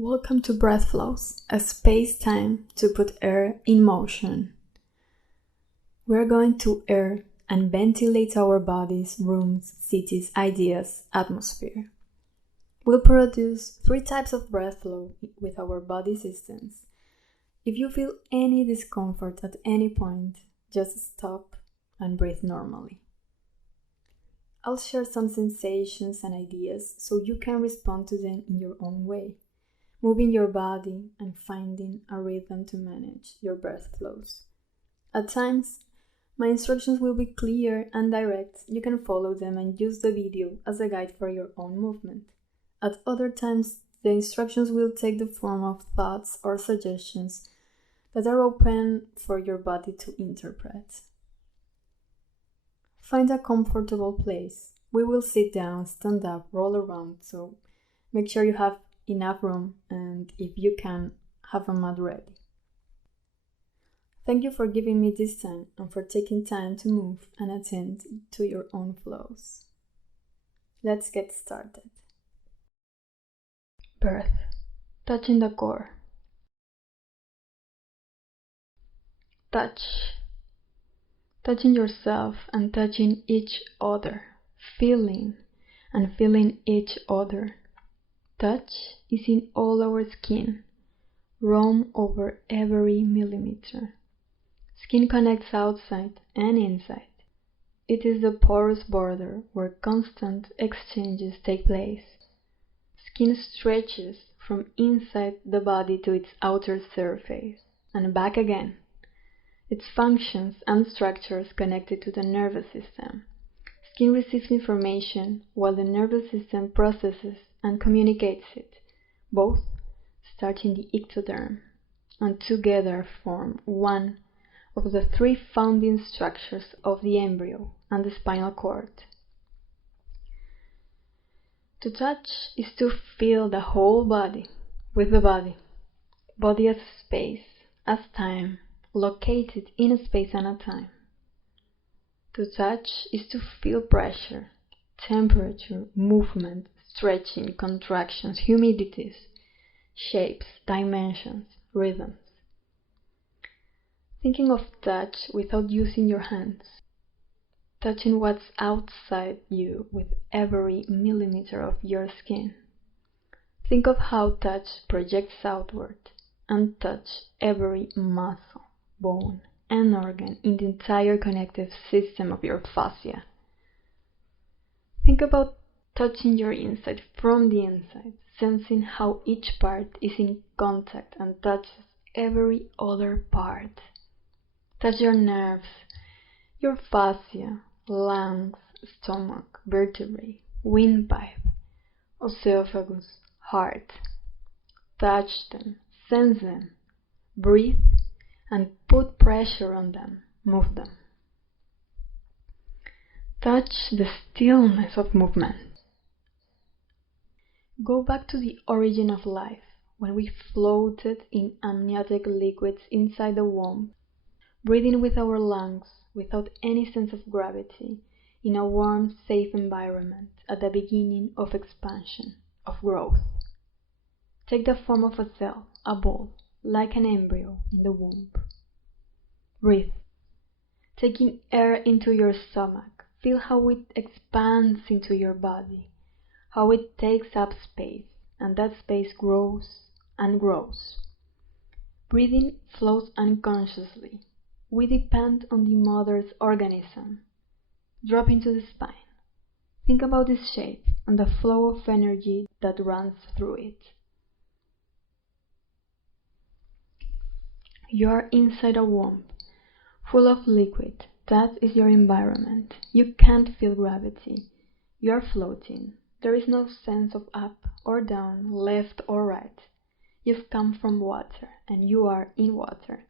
Welcome to Breath Flows, a space-time to put air in motion. We're going to air and ventilate our bodies, rooms, cities, ideas, atmosphere. We'll produce 3 types of breath flow with our body systems. If you feel any discomfort at any point, just stop and breathe normally. I'll share some sensations and ideas so you can respond to them in your own way, moving your body and finding a rhythm to manage your breath flows. At times, my instructions will be clear and direct. You can follow them and use the video as a guide for your own movement. At other times, the instructions will take the form of thoughts or suggestions that are open for your body to interpret. Find a comfortable place. We will sit down, stand up, roll around, so make sure you have enough room, and if you can, have a mat ready. Thank you for giving me this time and for taking time to move and attend to your own flows. Let's get started. Birth, touching the core. Touching yourself and touching each other, feeling and feeling each other. Touch is in all our skin, roam over every millimeter. Skin connects outside and inside. It is the porous border where constant exchanges take place. Skin stretches from inside the body to its outer surface and back again. Its functions and structures connected to the nervous system. Skin receives information while the nervous system processes and communicates it. Both start in the ectoderm and together form one of the 3 founding structures of the embryo and the spinal cord. To touch is to feel the whole body with the body. Body as space, as time, located in a space and a time. To touch is to feel pressure, temperature, movement, stretching, contractions, humidities, shapes, dimensions, rhythms. Thinking of touch without using your hands. Touching what's outside you with every millimeter of your skin. Think of how touch projects outward and touch every muscle, bone, and organ in the entire connective system of your fascia. Think about touching your inside from the inside, sensing how each part is in contact and touches every other part. Touch your nerves, your fascia, lungs, stomach, vertebrae, windpipe, esophagus, heart. Touch them, sense them, breathe, and put pressure on them, move them. Touch the stillness of movement. Go back to the origin of life, when we floated in amniotic liquids inside the womb, breathing with our lungs without any sense of gravity, in a warm, safe environment at the beginning of expansion, of growth. Take the form of a cell, a ball, like an embryo in the womb. Breathe. Taking air into your stomach, feel how it expands into your body, how it takes up space, and that space grows and grows. Breathing flows unconsciously. We depend on the mother's organism. Drop into the spine. Think about its shape and the flow of energy that runs through it. You are inside a womb, full of liquid. That is your environment. You can't feel gravity. You are floating. There is no sense of up or down, left or right. You've come from water, and you are in water.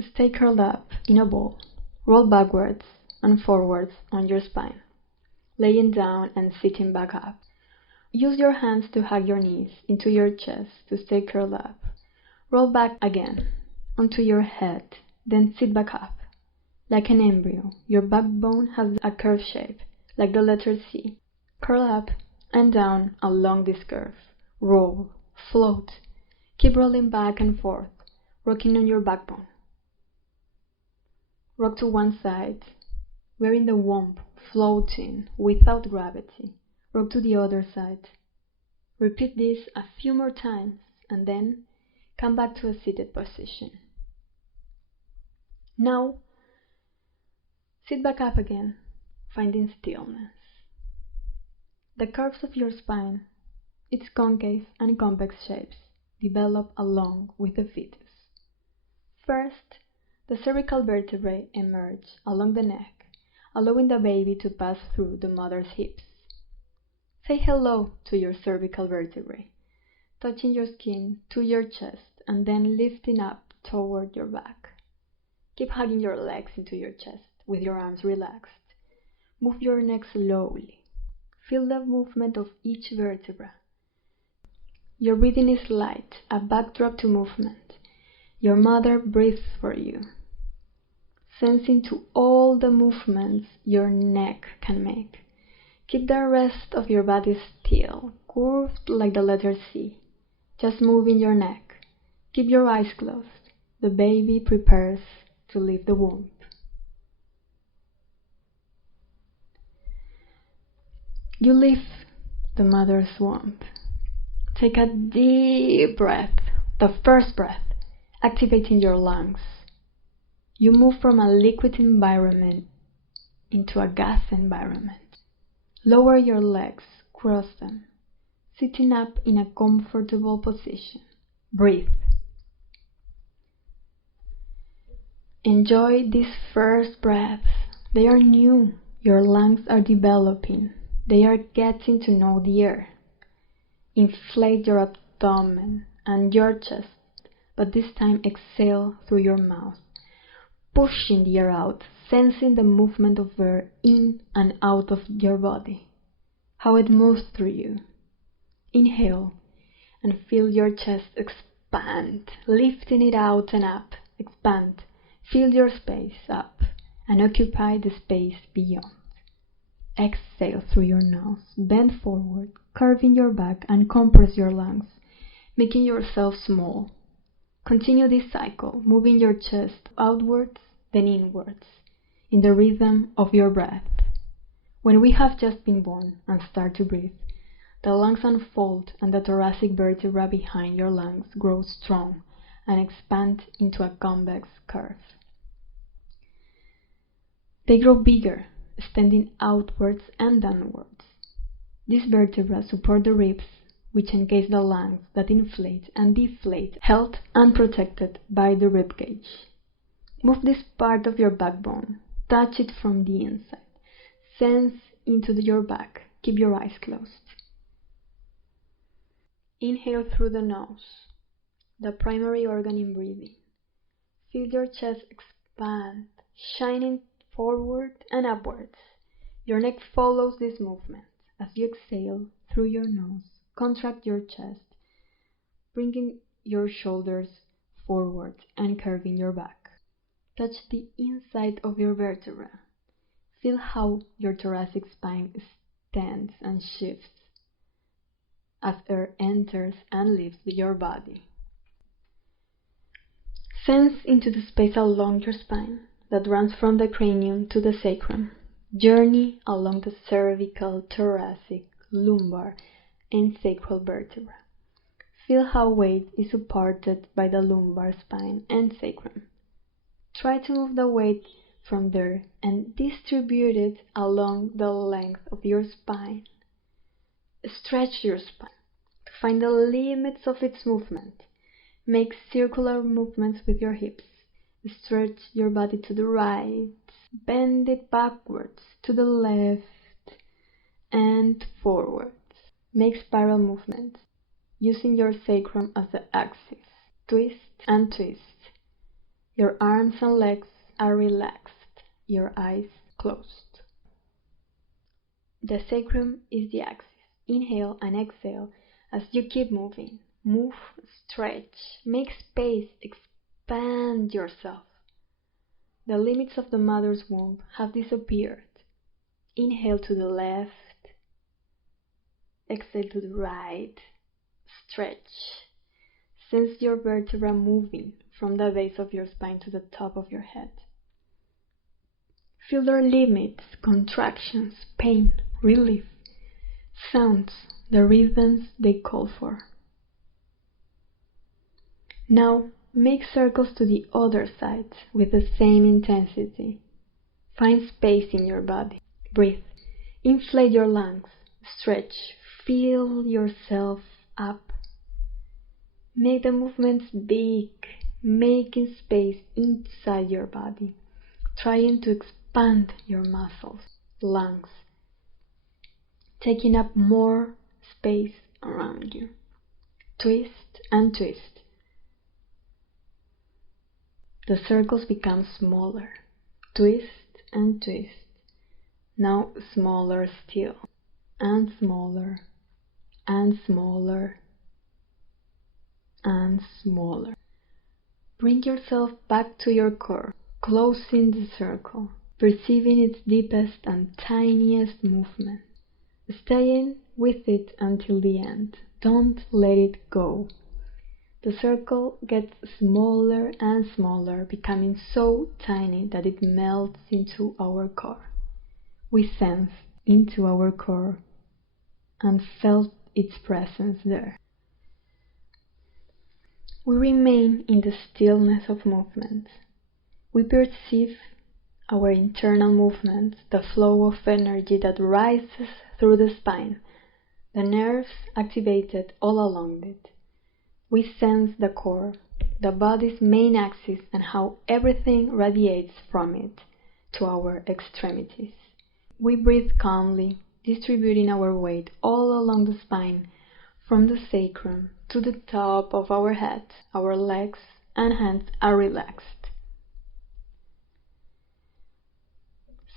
Stay curled up in a ball. Roll backwards and forwards on your spine, laying down and sitting back up. Use your hands to hug your knees into your chest to stay curled up. Roll back again onto your head, then sit back up. Like an embryo, your backbone has a curved shape, like the letter C. Curl up and down along this curve, roll, float. Keep rolling back and forth, rocking on your backbone. Rock to one side. We're in the womb, floating, without gravity. Rock to the other side. Repeat this a few more times, and then come back to a seated position. Now, sit back up again, finding stillness. The curves of your spine, its concave and convex shapes, develop along with the fetus. First, the cervical vertebrae emerge along the neck, allowing the baby to pass through the mother's hips. Say hello to your cervical vertebrae, touching your skin to your chest and then lifting up toward your back. Keep hugging your legs into your chest with your arms relaxed. Move your neck slowly. Feel the movement of each vertebra. Your breathing is light, a backdrop to movement. Your mother breathes for you, sensing to all the movements your neck can make. Keep the rest of your body still, curved like the letter C. Just moving your neck. Keep your eyes closed. The baby prepares to leave the womb. You leave the mother's womb. Take a deep breath, the first breath, activating your lungs. You move from a liquid environment into a gas environment. Lower your legs, cross them, sitting up in a comfortable position. Breathe. Enjoy these first breaths. They are new. Your lungs are developing. They are getting to know the air. Inflate your abdomen and your chest, but this time exhale through your mouth, pushing the air out, sensing the movement of air in and out of your body, how it moves through you. Inhale and feel your chest expand, lifting it out and up. Expand. Fill your space up and occupy the space beyond. Exhale through your nose, bend forward, curving your back and compress your lungs, making yourself small. Continue this cycle, moving your chest outwards, then inwards, in the rhythm of your breath. When we have just been born and start to breathe, the lungs unfold and the thoracic vertebra behind your lungs grow strong and expand into a convex curve. They grow bigger, extending outwards and downwards. These vertebrae support the ribs, which encase the lungs that inflate and deflate, held and protected by the rib cage. Move this part of your backbone. Touch it from the inside. Sense into your back. Keep your eyes closed. Inhale through the nose, the primary organ in breathing. Feel your chest expand, shining forward and upwards. Your neck follows this movement. As you exhale through your nose, contract your chest, bringing your shoulders forward and curving your back. Touch the inside of your vertebra. Feel how your thoracic spine extends and shifts as air enters and leaves your body. Sense into the space along your spine that runs from the cranium to the sacrum. Journey along the cervical, thoracic, lumbar, and sacral vertebra. Feel how weight is supported by the lumbar spine and sacrum. Try to move the weight from there and distribute it along the length of your spine. Stretch your spine to find the limits of its movement. Make circular movements with your hips. Stretch your body to the right. Bend it backwards to the left and forwards. Make spiral movements using your sacrum as the axis. Twist and twist. Your arms and legs are relaxed. Your eyes closed. The sacrum is the axis. Inhale and exhale as you keep moving. Move, stretch, make space, expand yourself. The limits of the mother's womb have disappeared. Inhale to the left, exhale to the right, stretch. Sense your vertebra moving from the base of your spine to the top of your head. Feel their limits, contractions, pain, relief, sounds, the rhythms they call for. Now make circles to the other side with the same intensity. Find space in your body. Breathe. Inflate your lungs. Stretch. Fill yourself up. Make the movements big, making space inside your body, trying to expand your muscles, lungs, taking up more space around you. Twist and twist. The circles become smaller. Twist and twist. Now smaller still, and smaller, and smaller, and smaller. Bring yourself back to your core, closing the circle, perceiving its deepest and tiniest movement, staying with it until the end. Don't let it go. The circle gets smaller and smaller, becoming so tiny that it melts into our core. We sense into our core and felt its presence there. We remain in the stillness of movement. We perceive our internal movement, the flow of energy that rises through the spine, the nerves activated all along it. We sense the core, the body's main axis, and how everything radiates from it to our extremities. We breathe calmly, distributing our weight all along the spine, from the sacrum to the top of our head. Our legs and hands are relaxed.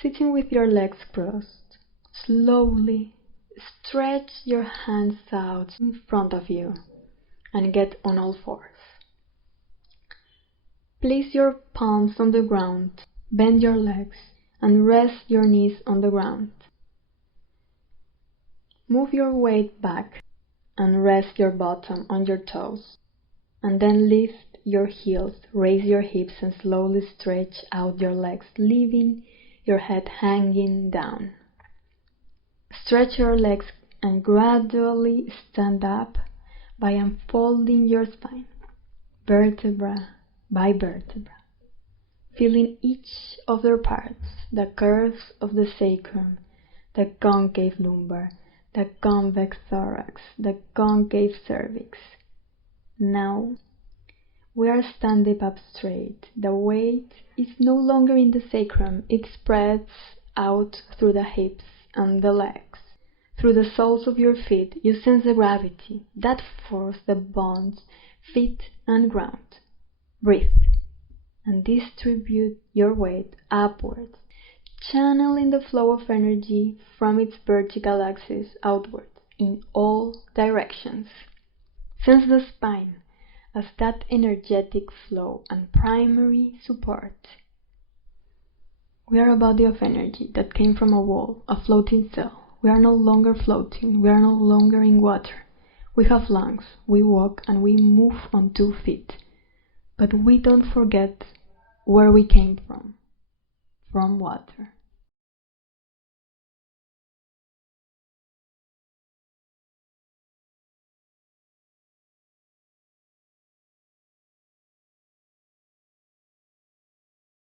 Sitting with your legs crossed, slowly stretch your hands out in front of you and get on all fours. Place your palms on the ground, bend your legs, and rest your knees on the ground. Move your weight back and rest your bottom on your toes, and then lift your heels, raise your hips, and slowly stretch out your legs, leaving your head hanging down. Stretch your legs and gradually stand up by unfolding your spine, vertebra by vertebra, feeling each of their parts, the curves of the sacrum, the concave lumbar, the convex thorax, the concave cervix. Now we are standing up straight. The weight is no longer in the sacrum. It spreads out through the hips and the legs. Through the soles of your feet, you sense the gravity, that force that bonds feet and ground. Breathe and distribute your weight upwards, channeling the flow of energy from its vertical axis outwards in all directions. Sense the spine as that energetic flow and primary support. We are a body of energy that came from a wall, a floating cell. We are no longer floating. We are no longer in water. We have lungs. We walk and we move on 2 feet. But we don't forget where we came from water.